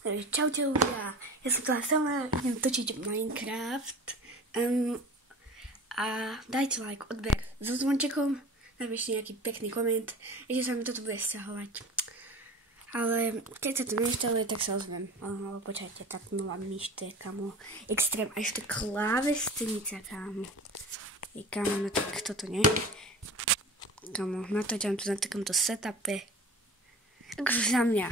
Čaute ľudia, ja som tu sama, idem točiť Minecraft a dajte like, odber so zvončekom, napíšte nejaký pekný koment, ešte sa mi toto bude stiahovať. Ale keď sa to neinštaluje, tak sa ozvem. Ale počkajte, tak nová myš, to je kamo extrém, a ešte klávesnica, kamo. I kamo, no tak toto nie. Kamo, natáčam tu na takomto setupe. Akože za mňa.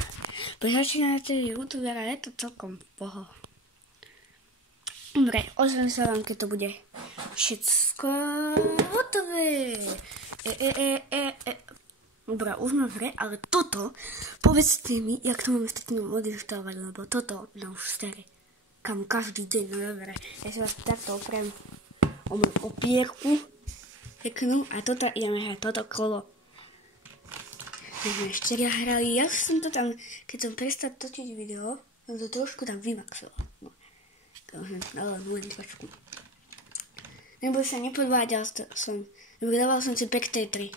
Pre začínajúce youtubera je to celkom poho. Dobre, ozvem sa vám, keď to bude všetko hotové. Dobre, už mám hre, ale toto, povedzte mi, jak to máme stretnú odinštalovať, lebo toto na už staré. Kam každý deň, no dobre. Ja si vás takto oprem o moju opierku peknú a toto ideme hrať, toto kolo. My sme ešte hrali, ja som to tam, keď som prestal točiť video, som to trošku tam vymaxoval. No. Ale dvojničku. Nebo sa nepodváďal som, dával som si Backtatry,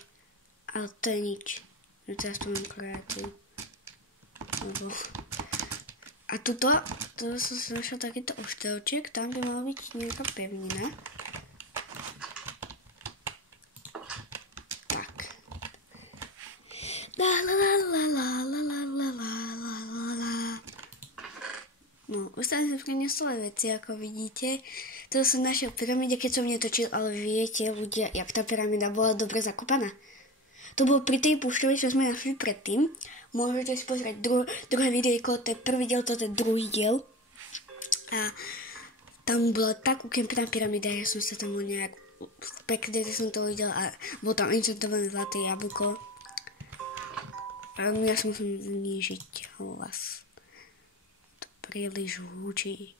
ale to je nič. No teraz tu mám kreatív. A tuto, to som si našiel takýto oštelček, tam by mala byť nejaká pevnina. No, ostatné sa prinieslo veci, ako vidíte. To som našiel v pyramíde, keď som netočil, ale viete, ľudia, jak tá pyramída bola dobre zakopaná. To bolo pri tej púšťove, čo sme našli predtým. Môžete si pozrieť druhé videjko, to je prvý diel, toto je druhý diel. A tam bola tak ukempená pyramída, ja som sa tam nejak pekne, som to videl a bolo tam inčentované zlaté jablko. A ja sa musím znížiť hlas. To príliš húči.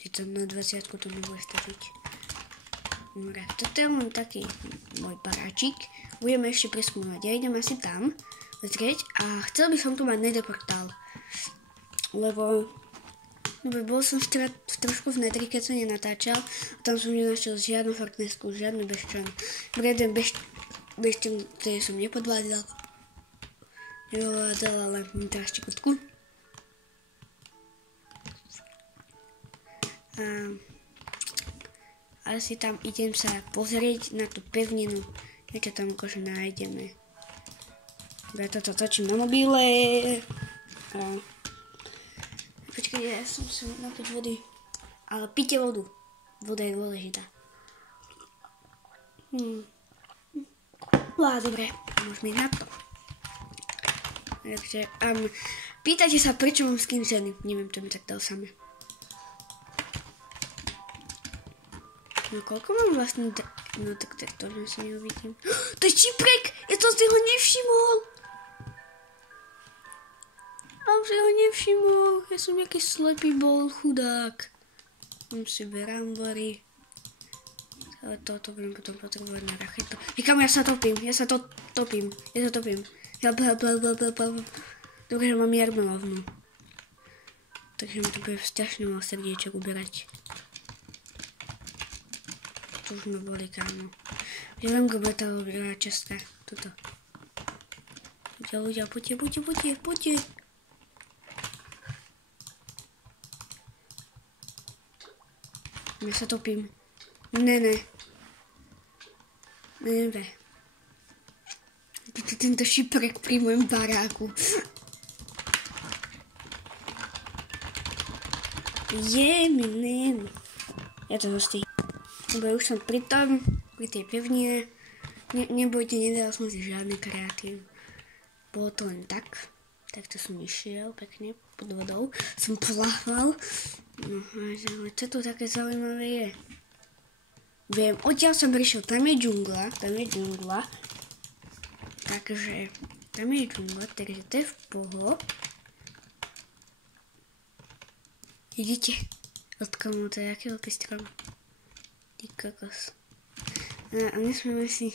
Je to na 20 to nebude stačiť. Dobre, toto je len taký môj baráčik. Budeme ešte preskúmať. Ja idem asi tam pozrieť a chcel by som tu mať netherportál. Lebo bol som trošku v netri, keď som nenatáčal. Tam som nenašiel žiadnu fortnessku, žiadnu bezčan. Bežte, ktoré som nepodvádzal, ale teraz čekutku. Asi tam idem sa pozrieť na tú pevninu, niečo tam akože nájdeme. Ja toto točím na mobile. Počkaj, ja som si napiť vody. Ale píte vodu. Voda je dôležitá. Dobre, môžeme na to. Takže, pýtajte sa, prečo mám skin ženy. Neviem, to mi tak dal samé. No, koľko mám vlastne... No, tak to si neuvidím. To je čiprek! Ja som si ho nevšimol! Ja som nejaký slepý bol, chudák. Mám si berambory. Ale toto budem potom potrebovať na rachetu. Kam ja sa topím. Dobre, že mám jarmelovnú. Takže mi to bude strašne mal srdiečok uberať. Tu už ma boli, kámo. Ja viem, kde bude tá dobrá častka. Tuto. Ľudia, poďte. Ja sa topím. Ne. Tento šiprek pri mojom baráku. Ja to zostihnem. Lebo už som pri tej pevnine. Nebojte, nedal som si žiadny kreatív. Bolo to len tak. Takto som išiel pekne pod vodou. Som plával. No, ale čo tu také zaujímavé je? Viem, odtiaľ som prišiel, tam je džungla, takže to je v poho. Vidíte, od komu to je, aký veľký strom. Ty kokos. A nesmieme si,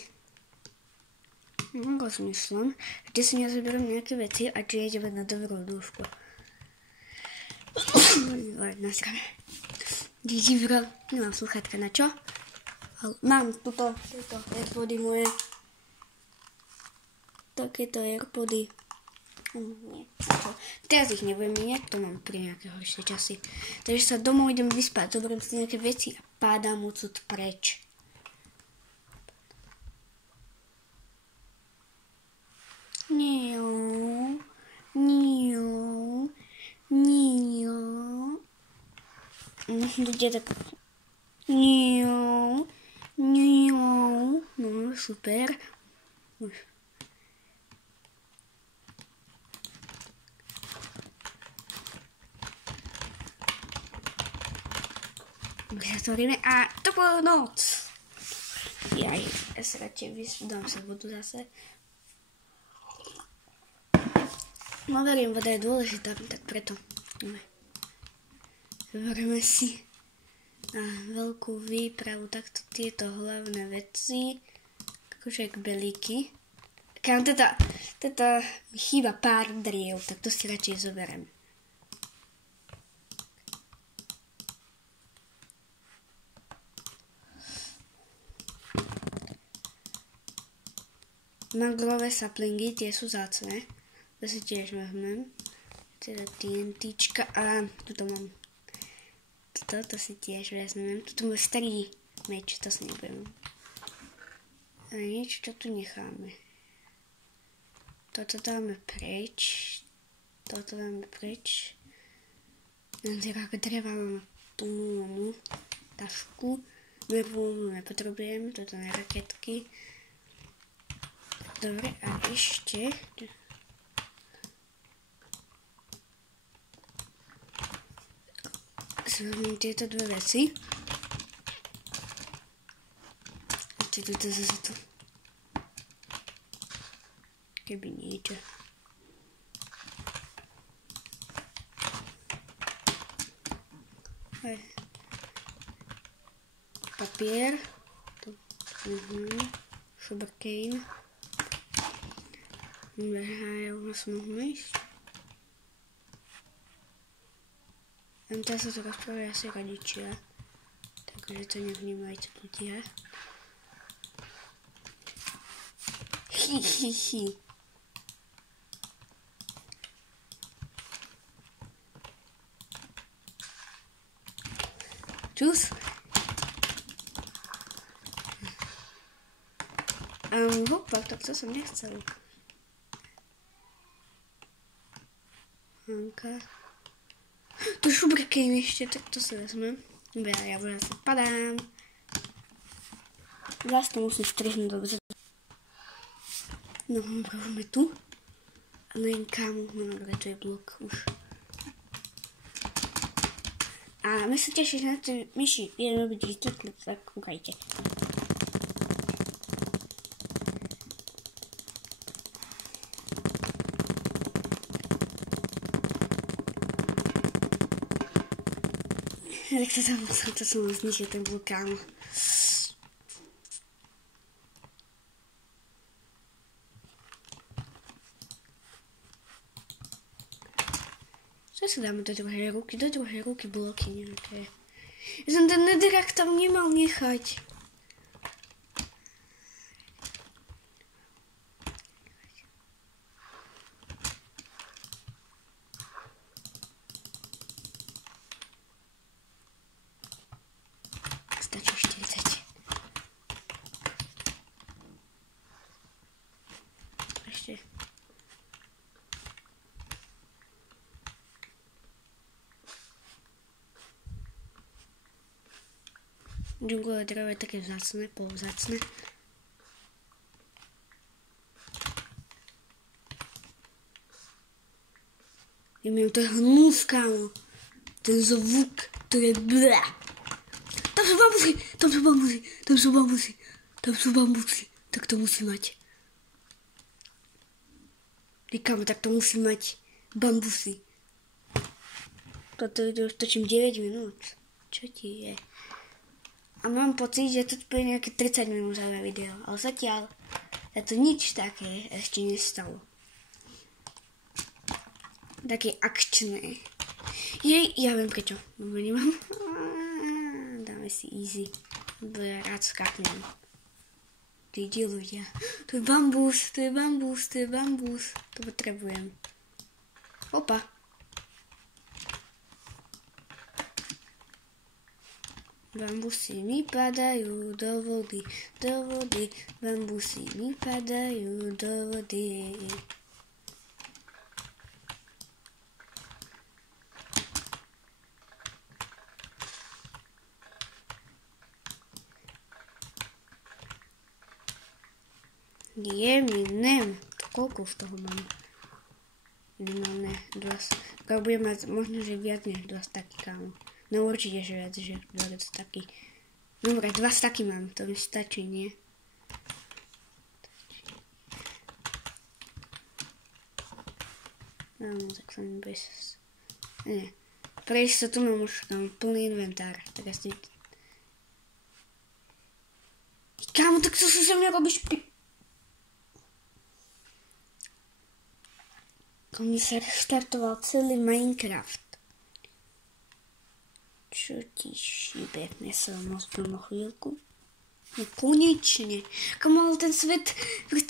ako smyslom, že si nezoberiem nejaké veci a či ideme na dobrú dúšku. Nasrame. Nemám sluchátka na čo? Mám tuto AirPody moje. Takéto AirPody. Nie. Teraz ich nebudem míňať, to mám pri nejaké horšie časy. Takže sa domov idem vyspať, zoberiem si nejaké veci a pádam odsud preč. Kde tak... No, super. Už. Zatvoríme a to bola noc. Ja sa radšej dám sa vodu zase. No verím, voda je dôležitá, tak preto. Zoberieme si na veľkú výpravu takto tieto hlavné veci. Akože belíky. Kam teda mi chýba pár driev, tak to si radšej zoberiem. Mangrové saplingy, tie sú zácne. To si tiež vezmem. Teda TNTčka. A tuto mám. Toto si tiež vezmem. Tuto môj starý meč, to si nebudem. A niečo, čo tu necháme. Toto dáme preč. Toto dáme preč. Ako dreva mám tú tašku. Mervú nepotrebujem. Toto na raketky. Dobre, a ešte... Zvolím tieto dve veci. Ešte toto zase tu. Keby niečo. Papier. Sugarcane. Vrhajú vlastnú hmyš. Teraz sa to rozprávajú asi rodičia. Takže to nevnímajte ľudia. Hi. Čus. Hopak, tak to som nechcel. Hanka. Tu šubrkej ešte, tak to si vezmem. Ja vlastne padám. Vlastne musím strihnúť dobře. No, probujeme tu. A neviem kam, no dobre, to je blok už. A my sa tešíš na tie myši, ideme byť vysvetliť, tak kúkajte. Tak to som zničil ten vulkán. Čo si dáme do druhej ruky? Do druhej ruky bloky nejaké. Ja som ten nederak tam nemal nechať. Stačí 40. Ešte. Džunglové drevo je také vzácne, polvzácne. To je hnus, kámo. Ten zvuk, to je blá. Tam sú bambusy. Tak to musí mať. Kámo, tak to musí mať bambusy. Toto točím 9 minút. Čo ti je? A mám pocit, že to bude nejaké 30 minútové video. Ale zatiaľ sa to nič také ešte nestalo. Také akčné. Ja viem prečo. Dáme si easy. Rád skáknem. Ty ľudia. To je bambus. To potrebujem. Opa. Bambusy mi padajú do vody, bambusy mi padajú do vody. Nem. Koľko z toho mám? Minimálne 2. Keď budem mať možno, že viac než 2 staky, kámo. No určite, že viac, že 2 staky. Dobre, 2 staky mám, to mi stačí, nie? No, tak sa mi bez... Nie. Pre istotu mám už tam plný inventár, tak asi... Kámo, tak to sa mi robíš pri... Mi sa restartoval celý Minecraft. Čo ti šíbe? Ja sa vám ozbím o chvíľku. No konečne. Kamo, ale ten svet...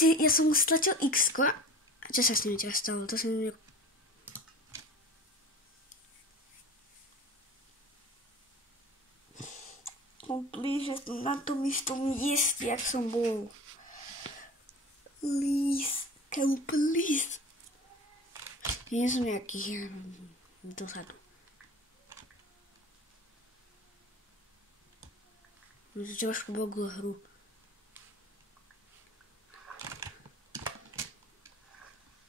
Ja som stlačil X-ko. A čo sa s ním teraz stalo? To sa mi... No blíže na tom istom mieste, jak som bol. Please. Kamo, please. Nie som nejaký dozadu. Trošku bogol hru.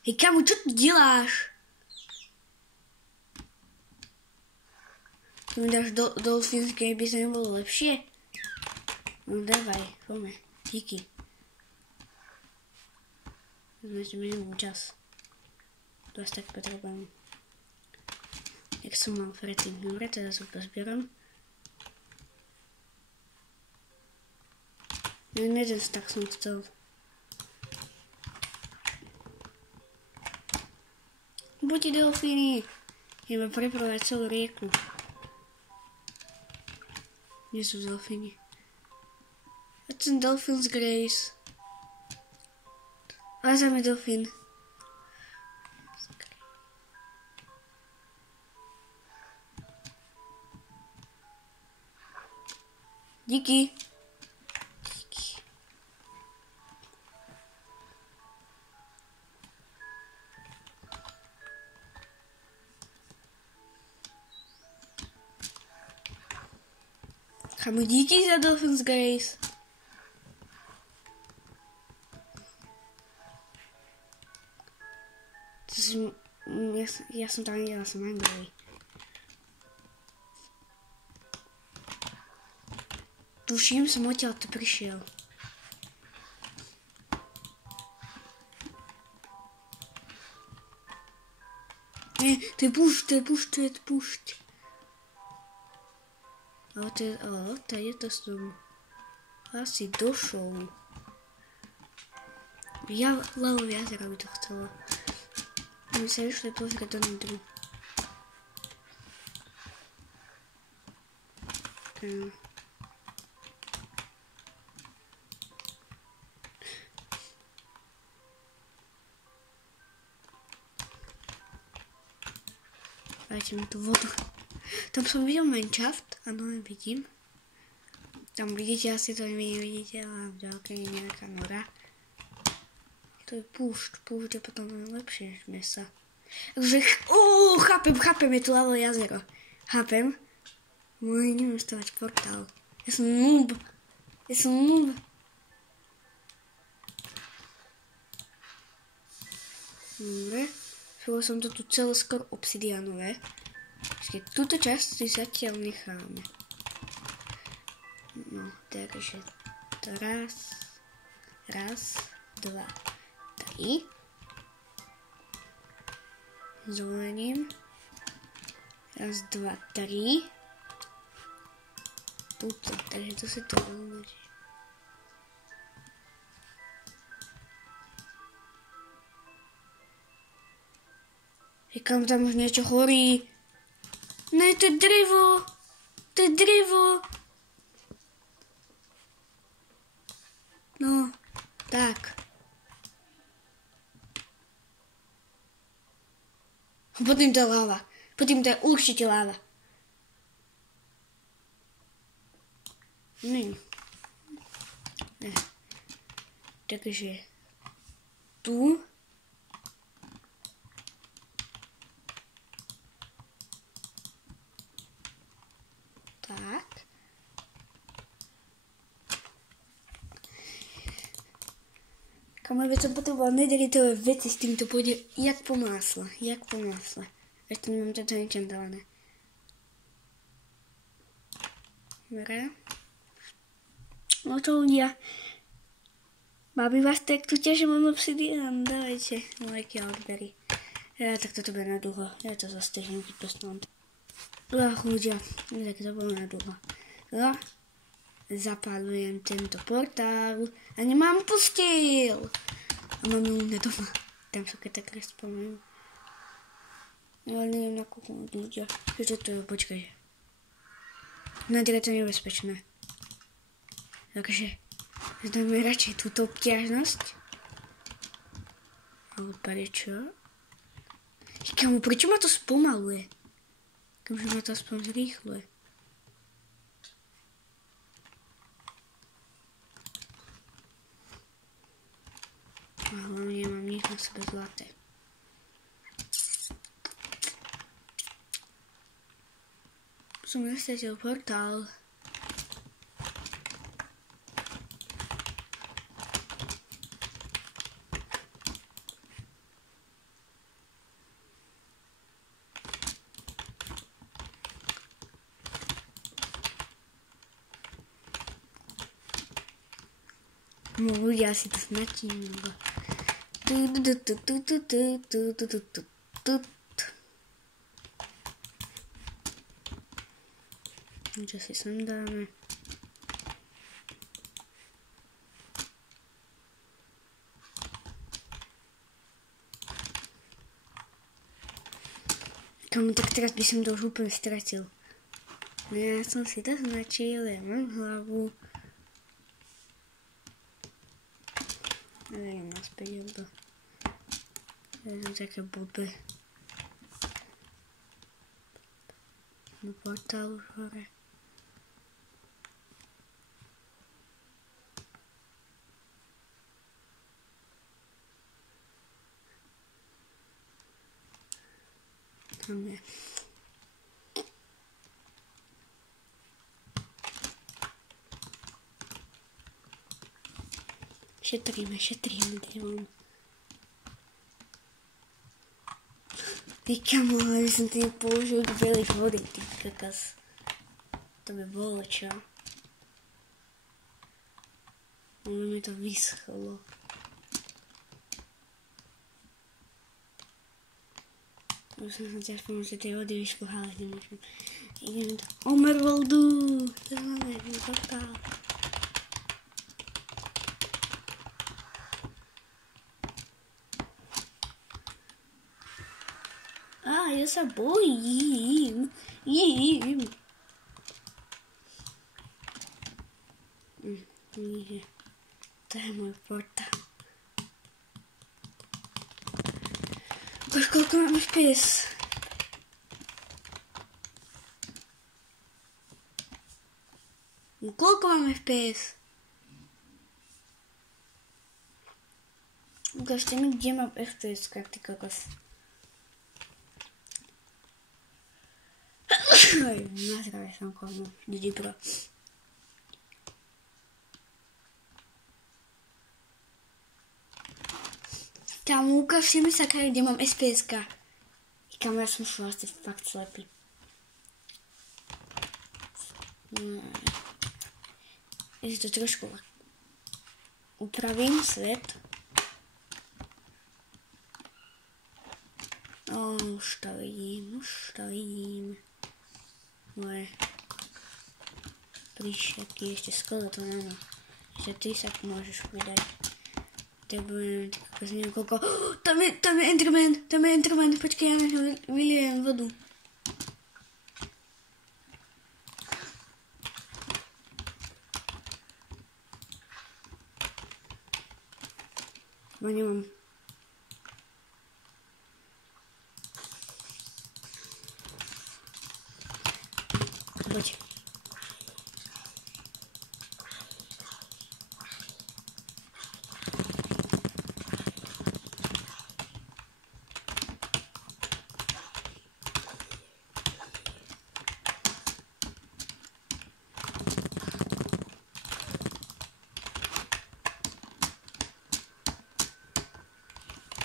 Hej, kamo, čo tu deláš? Tu mi dáš dolfínske, by sa nebolo lepšie? No dávaj, poďme. Díky. Značne minimum čas. To asi tak potrebujem. Jak som mal predtým. Dobre, teda sa pozbieram. Len jeden tak som chcel. Buďte delfíny. Iba prepravať celú rieku. Kde sú delfíny? A ten Dolphin's Grace. A za mi delfín. Díky. Kamu díky za Dolphin's Grace. Ja som tam videla, som angrový. Tuším, som odtiaľ to prišiel. Nie, to je púšť. Ale to je to som asi došol. Ja Lalo jazera by to chcelo. My sa išli pozrieť do nudru. Dajte mi tú vodu. Tam som videl Minecraft, áno, vidím. Tam vidíte, asi to nevidíte, ale v ďalke je nejaká nora. To je púšť je potom lepšie než mesa. Takže, chápem, je tu Lalo jazero. Chápem. Neviem stavať portál. Ja som noob. Dobre. Všulo som to tu celé skoro obsidianové. Ešte túto časť si zatiaľ necháme. No, takže to raz, 2, 3. Zvolením. Raz, 2, 3. Tuto, takže to si to rozloží. Kam tam už niečo horí. Ne, to je drevo. No, tak. Pod tým to je láva. Pod tým to je určite láva. Ne. Takže tu. Tak. Kamovi som potreboval nederitové veci, s tým to pôjde jak po másle. Ešte nemám toto enchantované. Dobre. No to ľudia. Babi vás tak tu teže mám obsidian. Dávajte lajky a odbery. Tak toto bude na dlho. Ja to zastežím, keď postavím. Ľudia. Tak to bolo na dlho. Zapálujem tento portál. A nemám postiel. A mám ju na doma. Tam sa keď tak responujem. Ale neviem na kúknúť ľudia. Čo to je? Počkaj. Nadre to nebezpečné. Takže zdáme radšej túto obťažnosť. Ale prečo? Kámo, prečo ma to spomaluje? Keďže ma to aspoň zrýchluje. A hlavne nemám nič na sebe zlaté. Som nastavil portál. No ľudia si to značím. Čo si sem dáme? Kamu, tak teraz by som to už úplne stratil. No ja som si to značil, ja mám hlavu. Neviem naspäť, lebo je to také blbé. No portál už hore. Tam je. Šetríme, drevom. Ty kamo, ale by som tým použil do bielej vody, ty kakas. To by bolo čo? Ono mi to vyschlo. Už som sa ťaž pomôcť tej vody vyšplhal, nemôžem. Idem do Omerwoldu. To máme, portál. Ja sa bojím. Nie. To je môj portál. Už koľko mám FPS? Koľko mám FPS? Ukážte mi, kde mám FPS, ty kokos. Na zdravie som komu, ľudí pro. Kámo, ukážte mi sakra, kde mám SPS-ka. Kámo, ja som šla asi fakt slepý. Ja si to trošku upravím svet. Už to vidím. Moje príšerky, ešte skoro to nemá. Ešte ty sa môžeš pridať. Potrebujem tak neviem koľko. Tam je Enderman, počkaj, ja vyliejem vodu. Bo nemám. poď.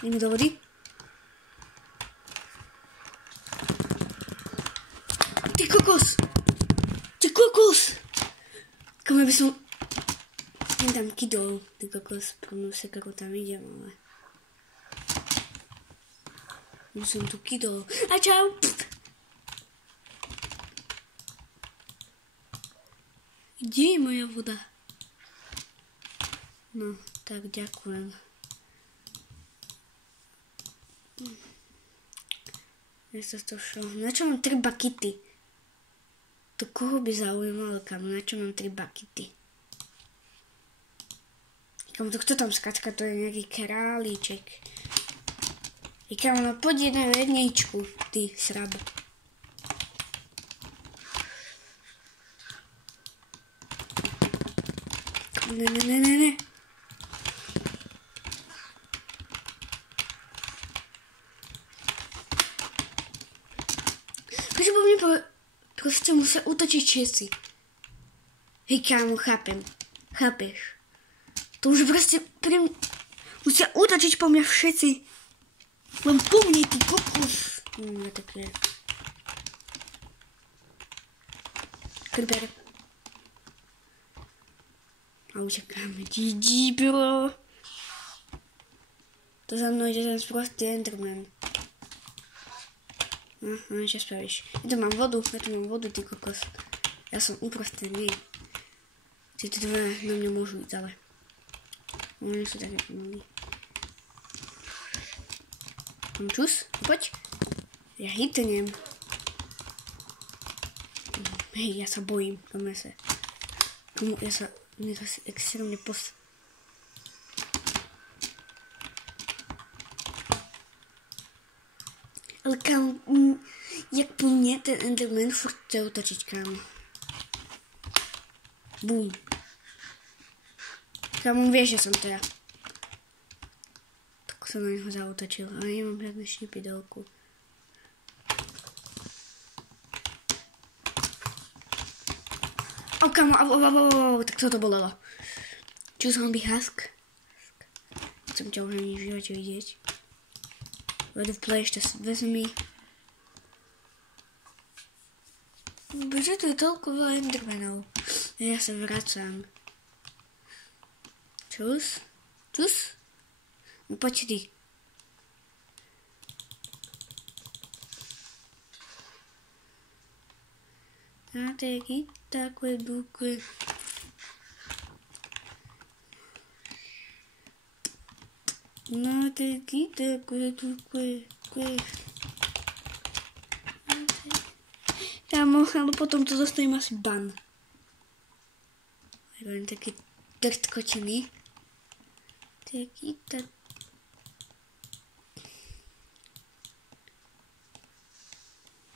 Ideme do vody. Ty kokos! Ty kokos! Kam by som... Jen tam kydol, ty kokos. Prvom se kako tam idem, ale... Už som tu kydol. A čau! Kde je moja voda? No, tak ďakujem. Na čo mám 3 bakity? To koho by zaujímalo, kam? Na čo mám 3 bakity? Kam to kto tam skáčka? To je nejaký králíček. I kam no poď na jedničku, ty srab. Ne. Prečo po mne proste musia útočiť všetci? Hej kámo, chápem. Chápeš? To už proste musia útočiť po mňa všetci. Len po mne, ty kokos. No tak nie. Creeper. A utekáme. GG, bro. To za mnou ide ten sprostý Enderman. No, čo spravíš? Ja tu mám vodu, ty kokos. Ja som uprostred nej. Tieto dve na mňa môžu ísť, ale... Oni sú také pomalí. Mám čus? Poď. Ja hitnem. Hej, ja sa bojím. Ja sa extrémne Ale kam, jak po mne ten Enderman furt chce otočiť, kámo. Bum. Kámo, on vie, že som to ja. Tak som na neho zaotočil, ale nemám žiadne šípy do oku. Kámo, tak co to bolelo? Čo zombie husk? Chcem ťa už ani v živote vidieť. Vedu v play ešte vezmi. Bože, tu je toľko veľa Endermanov. Ja sa vracam. Čus? No poď ty. A taky takové bukve. No taky takové bukve. Kámo, ale potom to dostanem asi ban. Len taký drtkotiny. Taký tak.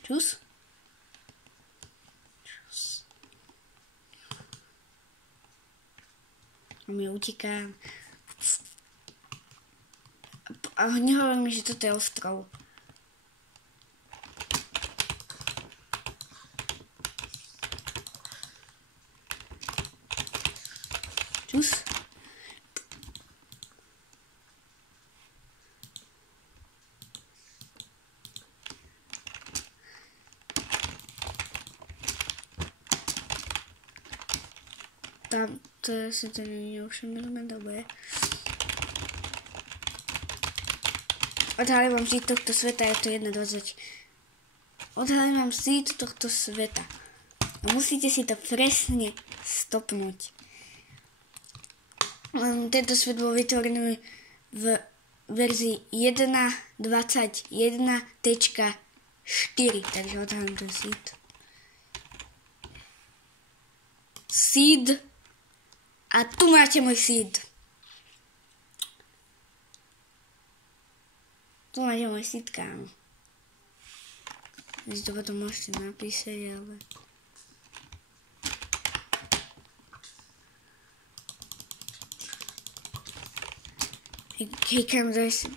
Čus? A mi utíká. A nehovorí mi, že toto je ostrov. Čus? Tam to si to neušemilme, dobre. Odhalím vám zít tohto sveta, je to 1.20. Odhalím vám zít tohto sveta. A musíte si to presne stopnúť. Tento svet bol vytvorený v verzii 1.21.4, takže odhalím ten zít. Seed. A tu máte môj seed. Tu máte môj seed, kámo. Vy to potom môžete napísať, ale... Hej, kam daj si...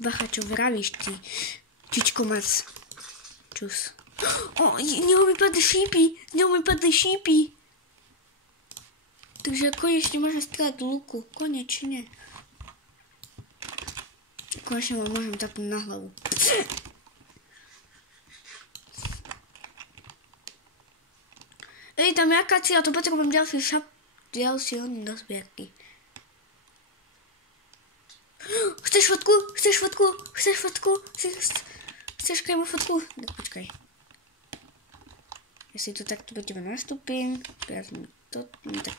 Bacha, čo vravíš, ty čičkomac. Čus. Neho mi padli šípy. Takže konečne môžem strieľať luku. Konečne. Konečne vám môžem tapnúť na hlavu. Ej, tam je akácia, to potrebujem ďalší oný do zbierky. Chceš fotku? Chceš kajmu fotku? No, počkaj. Ja si tu takto do teba nastúpim. Priazme to, no tak.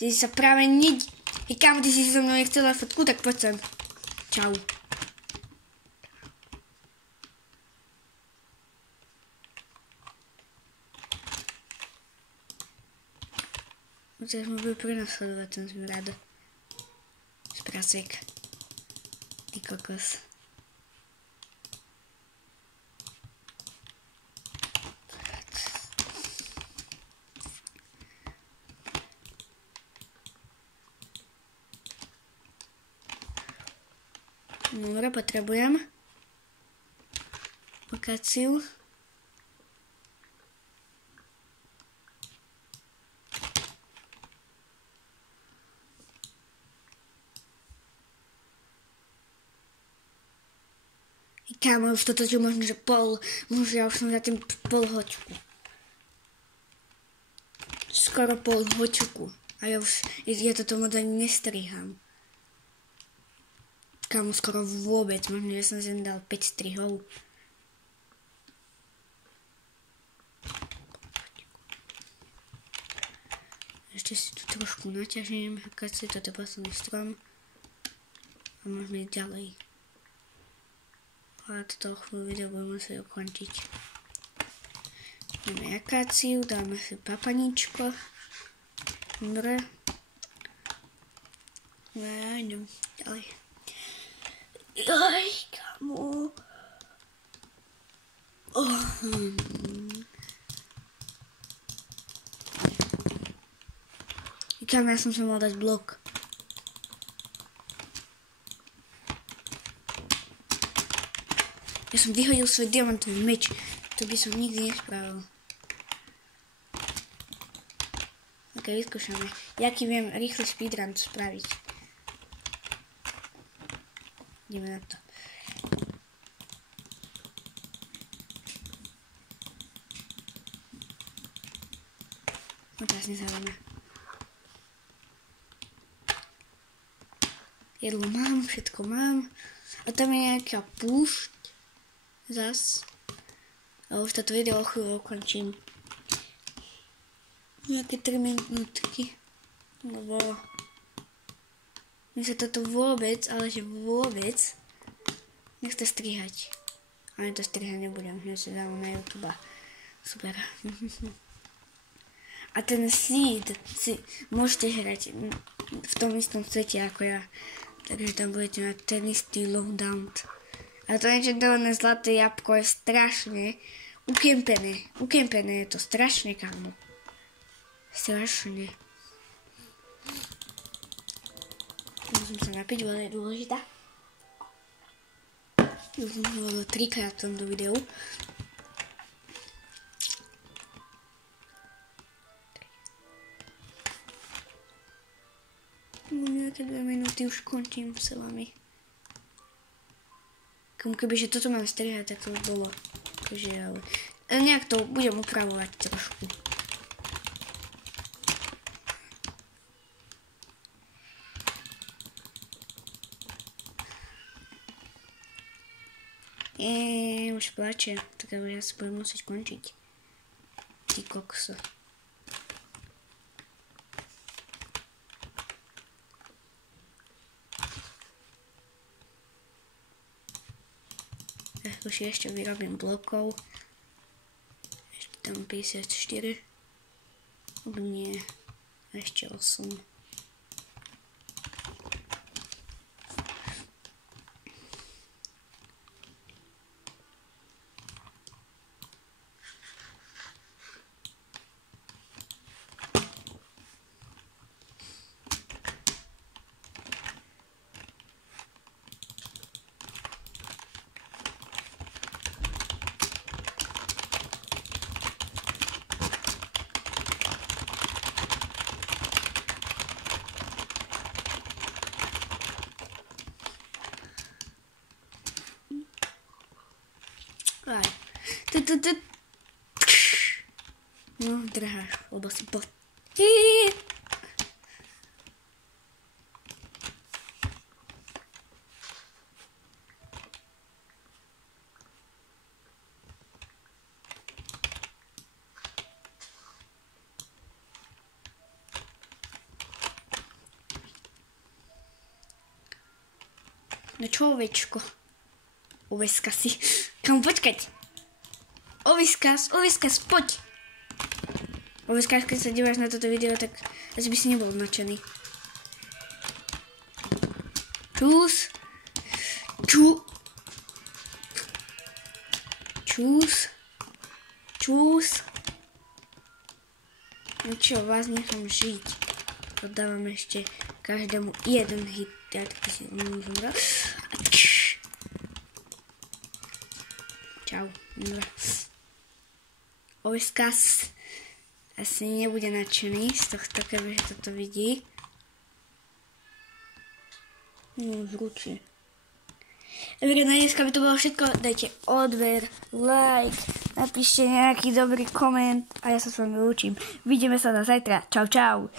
Ty sa práve Hej, kámo, ty si so mnou nechcela fotku, tak poď sem. Čau. Teraz ma bude prenasledovať ten zmrad. Spracek. Ty kokos. Dobre, potrebujem lokáciu. Kámo, už toto je možno, že možno ja už som za tým pol hoďku. Skoro pol hoďku. A ja toto moc ani nestriham. Kámo, skoro vôbec, možno, že som sem dal 5 strihov. Ešte si tu trošku naťažím, keď si toto posledný strom. A možno ísť ďalej. A toto chvíľu video budeme musieť ukončiť. Dáme akáciu, dáme si papaníčko. Dobre. A idem ďalej. Jaj, kamo. Kamo, ja som sa mal dať blok. Ja som vyhodil svoj diamantový meč. To by som nikdy nespravil. Ok, vyskúšame. Jaký viem rýchly speedrun spraviť. Ideme na to. No teraz nezaujíma. Jedlo mám, všetko mám. A tam je nejaká púšť. Zas. A už toto video o chvíľu ukončím. Nejaké 3 minútky. Lebo mi sa toto vôbec, ale že vôbec nechce strihať. Ale to strihať nebudem, že sa dám na YouTube. Super. A ten seed si môžete hrať v tom istom svete ako ja. Takže tam budete mať ten istý loadown. A to enchantované zlaté jabko je strašne ukempené. Ukempené je to strašne, kámo. Strašne. Musím sa napiť, voda je dôležitá. Už som hovoril 3-krát v tomto videu. Nejaké 2 minúty už končím s vami. Kebyže toto mám strihať, tak to už bolo. Takže, ale nejak to budem upravovať trošku. Už plače, tak ja si budem musieť končiť. Ty kokso. Už ešte vyrobím blokov. Ešte tam 54. Nie, ešte 8. Aj. No, drháš, lebo si pod... No čo, ovečko? Oveska si. Kam počkať? Oveskas, poď. Oveskas, keď sa díváš na toto video, tak asi by si nebol nadšený. Čus. No čo, vás nechám žiť. Podávam ešte každému jeden hit. Ja taky si nemôžem dať. Čau. Oveskas asi nebude nadšený z tohto, kebyže toto vidí. No, zručne. Dobre, na dneska by to bolo všetko. Dajte odber, like, napíšte nejaký dobrý koment a ja sa s vami učím. Vidíme sa na zajtra. Čau, čau.